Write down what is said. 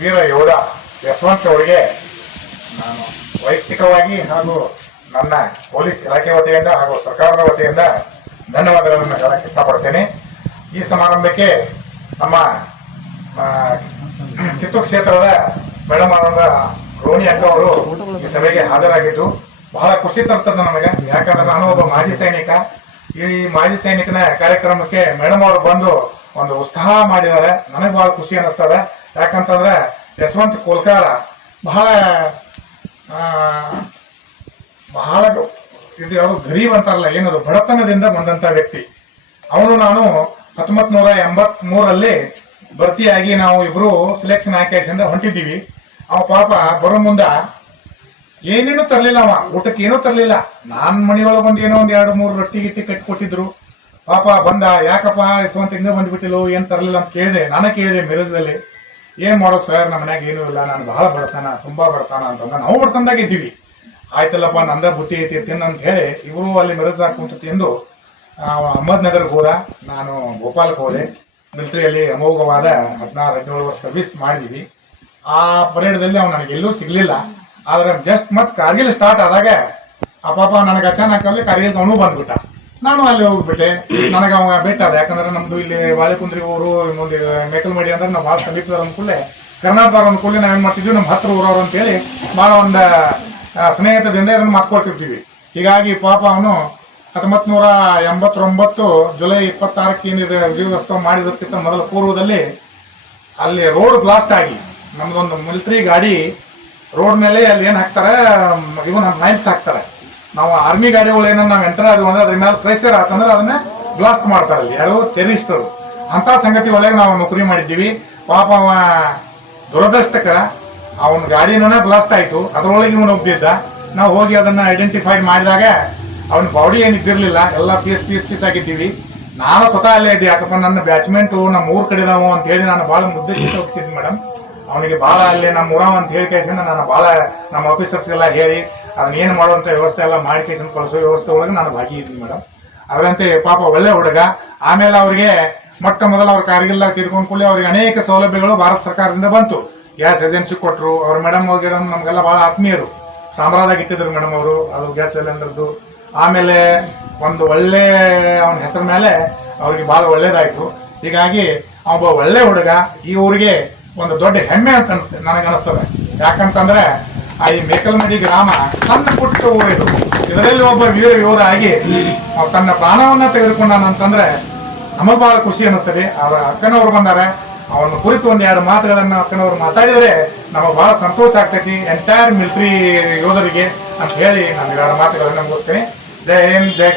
ವೀರ ಯೋಧ ಯಶವಂತ್ ಅವರಿಗೆ ನಾನು ವೈಯಕ್ತಿಕವಾಗಿ ಹಾಗೂ ನನ್ನ ಪೊಲೀಸ್ ಇಲಾಖೆ ವತಿಯಿಂದ ಹಾಗೂ ಸರ್ಕಾರದ ವತಿಯಿಂದ ಧನ್ಯವಾದಗಳನ್ನು ಹೇಳಕ್ಕೆ ಇಷ್ಟಪಡ್ತೇನೆ. ಈ ಸಮಾರಂಭಕ್ಕೆ ನಮ್ಮ ಕಿತ್ತೂರು ಕ್ಷೇತ್ರದ ಮೇಡಮ್ ಆದ ರೋಣಿ ಅಕ್ಕ ಅವರು ಈ ಸಭೆಗೆ ಹಾಜರಾಗಿದ್ದು, ಬಹಳ ಖುಷಿ ತರ್ತದೆ ನನಗೆ. ಯಾಕಂದ್ರೆ ನಾನು ಒಬ್ಬ ಮಾಜಿ ಸೈನಿಕ. ಈ ಮಾಜಿ ಸೈನಿಕನ ಕಾರ್ಯಕ್ರಮಕ್ಕೆ ಮೇಡಮ್ ಅವರು ಬಂದು ಒಂದು ಉತ್ಸಾಹ ಮಾಡಿದ್ದಾರೆ. ನನಗೆ ಬಹಳ ಖುಷಿ ಅನ್ನಿಸ್ತದೆ. ಯಾಕಂತಂದ್ರೆ ಯಶವಂತ ಕೋಲ್ಕಾರ ಬಹಳ ಬಹಳ ಇದು ಯಾವುದು ಗರೀಬ್ ಅಂತಾರಲ್ಲ, ಏನದು, ಬಡತನದಿಂದ ಬಂದಂತ ವ್ಯಕ್ತಿ. ಅವನು ನಾನು ಹತ್ತೊಂಬತ್ ನೂರ ಎಂಬತ್ ಮೂರಲ್ಲಿ ಭರ್ತಿಯಾಗಿ ನಾವು ಇಬ್ರು ಸೆಲೆಕ್ಷನ್ ಆಕೇಶಿಂದ ಹೊಂಟಿದ್ದೀವಿ. ಅವ ಪಾಪ ಬರೋ ಮುಂದ ಏನೇನು ತರಲಿಲ್ಲ ಅವ, ಊಟಕ್ಕೆ ಏನೂ ತರಲಿಲ್ಲ. ನಾನು ಮನೆಯೊಳಗೆ ಬಂದು ಏನೋ ಒಂದು ಎರಡು ಮೂರು ರೊಟ್ಟಿ ಗಿಟ್ಟಿ ಕಟ್ಟಿ ಕೊಟ್ಟಿದ್ರು ಪಾಪ ಬಂದ, ಯಾಕಪ್ಪ ಯಶವಂತ ಹಿಂದೆ ಬಂದ್ಬಿಟ್ಟಿಲ್ಲ ಏನು ತರಲಿಲ್ಲ ಅಂತ ಕೇಳಿದೆ, ನಾನೇ ಕೇಳಿದೆ ಮೆರಜದಲ್ಲಿ ಏನ್ ಮಾಡೋದು ಸರ್? ನಮ್ಮ ಮನ್ಯಾಗ ಏನೂ ಇಲ್ಲ. ನಾನು ಬಹಳ ಬಡತನ, ತುಂಬಾ ಬರ್ತಾನ ಅಂತಂದ ನಾವು ಬರ್ತಂದಾಗ ಇದ್ದೀವಿ. ಆಯ್ತಲ್ಲಪ್ಪ, ನಂದ ಬುತ್ತಿ ಐತಿ ಅಂತ ಹೇಳಿ ಇವರು ಅಲ್ಲಿ ಮೆರಜ್ದಾಗ ಕುಂತು ತಿಂದು ಅಹಮದ್ ನಗರ್ ಹೋದ ನಾನು ಗೋಪಾಲ್ಗೆ ಹೋದೆ. ಮಿಲಿಟರಿಯಲ್ಲಿ ಅಮೋಘವಾದ ಹದಿನಾರು, ಹದಿನೇಳು ವರ್ಷ ಸರ್ವಿಸ್ ಮಾಡಿದೀವಿ. ಆ ಪರೇಡ್ದಲ್ಲಿ ಅವ್ನು ನನಗೆ ಎಲ್ಲೂ ಸಿಗ್ಲಿಲ್ಲ. ಆದ್ರೆ ಜಸ್ಟ್ ಮತ್ತೆ ಕಾರ್ಗಿಲ್ ಸ್ಟಾರ್ಟ್ ಆದಾಗ, ಅಪ್ಪ ಪಾಪ ನನಗೆ ಅಚಾನಕ್ ಅಲ್ಲಿ ಕಾರ್ಗಿಲ್ ಅವನು ಬಂದ್ಬಿಟ್ಟ. ನಾನು ಅಲ್ಲಿ ಹೋಗ್ಬಿಟ್ಟೆ ನನಗೆ ಅವ ಭೇಟ ಅದ ಯಾಕಂದ್ರೆ ನಮ್ದು ಇಲ್ಲಿ ಬಾಳೆಕುಂದ್ರಿ ಊರು ಇನ್ನೊಂದು ಮೇಕಲ್ಮಡಿ ಅಂದ್ರೆ ನಾವು ಭಾಳ ಸಮೀಪದವ್ರ ಅನ್ಕೂಲೆ ಕರ್ನಾಟಕ ಅನ್ಕೂಲೆ ನಾವೇನ್ ಮಾಡ್ತಿದ್ವಿ? ನಮ್ಮ ಹತ್ರ ಊರವ್ರು ಅಂತೇಳಿ ಭಾಳ ಒಂದು ಸ್ನೇಹಿತದಿಂದ ಇದನ್ನು ಮಾತ್ಕೊಳ್ತಿರ್ತೀವಿ. ಹೀಗಾಗಿ ಪಾಪ ಅವನು ಹತ್ತೊಂಬತ್ ನೂರ ಎಂಬತ್ತೊಂಬತ್ತು ಜುಲೈ ಇಪ್ಪತ್ತಾರಕ್ಕೆ ಏನಿದೆ ವಿಜಯೋತ್ಸವ ಮಾಡಿದಕ್ಕಿಂತ ಮೊದಲ ಪೂರ್ವದಲ್ಲಿ ಅಲ್ಲಿ ರೋಡ್ ಬ್ಲಾಸ್ಟ್ ಆಗಿ. ನಮ್ದೊಂದು ಮಿಲಿಟರಿ ಗಾಡಿ ರೋಡ್ ಮೇಲೆ ಅಲ್ಲಿ ಏನು ಹಾಕ್ತಾರೆ ಇವನ್ ಮೈನ್ಸ್ ಹಾಕ್ತಾರೆ. ನಾವು ಆರ್ಮಿ ಗಾಡಿಗಳು ಏನೋ ನಾವು ಎಂಟರ್ ಆದ್ವು ಅಂದ್ರೆ ಅದ್ರ ಮೇಲೆ ಫ್ರೆಶರ್ ಆತಂದ್ರೆ ಅದನ್ನ ಬ್ಲಾಸ್ಟ್ ಮಾಡ್ತಾರೆ ಯಾರು ಟೆರರಿಸ್ಟರು ಅಂತ ಸಂಗತಿ ಒಳಗೆ ನಾವು ನೌಕರಿ ಮಾಡಿದ್ದೀವಿ. ಪಾಪ ಅವ ದುರದೃಷ್ಟಕ ಅವನ ಗಾಡಿನೇ ಬ್ಲಾಸ್ಟ್ ಆಯ್ತು. ಅದ್ರೊಳಗೆ ಇವನು ಒಬ್ಬಿದ್ದ. ನಾವು ಹೋಗಿ ಅದನ್ನ ಐಡೆಂಟಿಫೈ ಮಾಡಿದಾಗ ಅವನ ಬಾಡಿ ಏನು ಇದ್ದಿರಲಿಲ್ಲ. ಎಲ್ಲ ಪೀಸ್ ಪೀಸ್ ಪೀಸ್ ಆಗಿದ್ದೀವಿ. ನಾನು ಸ್ವತಃ ಅಲ್ಲೇ ಇದ್ದೆ. ಯಾಕಪ್ಪ, ನನ್ನ ಬ್ಯಾಚ್ಮೆಂಟು ನಮ್ಮ ಊರ್ ಕಡೆದವು ಅಂತ ಹೇಳಿ ನಾನು ಭಾಳ ಮುದ್ದೆ ಹೋಗಿಸಿದ್ದೆ ಮೇಡಮ್ ಅವನಿಗೆ ಭಾಳ ಅಲ್ಲಿ ನಮ್ಮ ಊರ ಅಂತ ಹೇಳಿ ಕೇಳಿಸಿಂದ ನಾನು ಭಾಳ ನಮ್ಮ ಆಫೀಸರ್ಸ್ ಎಲ್ಲ ಹೇಳಿ ಅದನ್ನ ಏನು ಮಾಡುವಂತ ವ್ಯವಸ್ಥೆ ಎಲ್ಲ ಮಾಡಿ ಕೇಸನ್ ಕಳಿಸೋ ವ್ಯವಸ್ಥೆ ಒಳಗೆ ನಾನು ಭಾಗಿಯಿದ್ದೀನಿ ಮೇಡಮ್. ಅದರಂತೆ ಪಾಪ ಒಳ್ಳೆ ಹುಡುಗ. ಆಮೇಲೆ ಅವರಿಗೆ ಮೊಟ್ಟ ಮೊದಲು ಅವ್ರ ಕಾರ್ಗಿಲ್ಲ ತಿರ್ಕೊಂಡ್ ಕೂಡಲೇ ಅವ್ರಿಗೆ ಅನೇಕ ಸೌಲಭ್ಯಗಳು ಭಾರತ ಸರ್ಕಾರದಿಂದ ಬಂತು. ಗ್ಯಾಸ್ ಏಜೆನ್ಸಿ ಕೊಟ್ಟರು ಅವ್ರ ಮೇಡಮ್ ಗಿಡಮ್ ನಮಗೆಲ್ಲ ಭಾಳ ಆತ್ಮೀಯರು. ಸಾಮ್ರಾದಾಗ ಇಟ್ಟಿದ್ರು ಮೇಡಮ್ ಅವರು. ಅದು ಗ್ಯಾಸ್ ಸಿಲಿಂಡರ್ದು. ಆಮೇಲೆ ಒಂದು ಒಳ್ಳೆ ಅವನ ಹೆಸರ ಮೇಲೆ ಅವ್ರಿಗೆ ಭಾಳ ಒಳ್ಳೇದಾಯ್ತು. ಹೀಗಾಗಿ ಒಬ್ಬ ಒಳ್ಳೆ ಹುಡುಗ. ಈ ಊರಿಗೆ ಒಂದು ದೊಡ್ಡ ಹೆಮ್ಮೆ ಅಂತ ನನಗೆ ಅನಿಸ್ತದೆ ಯಾಕಂತಂದ್ರೆ ಆ ಈ ಮೇಕಲ್ಮಡಿ ಗ್ರಾಮ ಸಣ್ಣ ಪುಟ್ಟ ಊರಿದು. ಇದರಲ್ಲಿ ಒಬ್ಬ ವೀರ ಯೋಧ ಆಗಿ ತನ್ನ ಪ್ರಾಣವನ್ನ ತೆಗೆದುಕೊಂಡಾನಂತಂದ್ರೆ ನಮಗೆ ಬಹಳ ಖುಷಿ ಅನಿಸ್ತದೆ ಅವರ ಅಕ್ಕನವ್ರು ಬಂದಾರೆ. ಅವನ ಕುರಿತು ಒಂದ್ ಎರಡು ಮಾತುಗಳನ್ನ ಅಕ್ಕನವ್ರು ಮಾತಾಡಿದರೆ ನಮಗೆ ಬಹಳ ಸಂತೋಷ ಆಗ್ತೈತಿ ಎಂಟೈರ್ ಮಿಲಿಟರಿ ಯೋಧರಿಗೆ ಅಂತ ಹೇಳಿ ನಾನು ಎರಡು ಮಾತುಗಳನ್ನ ಮುಗಿಸ್ತೇನೆ. ಜೈ ಹಿಂದ್, ಜೈ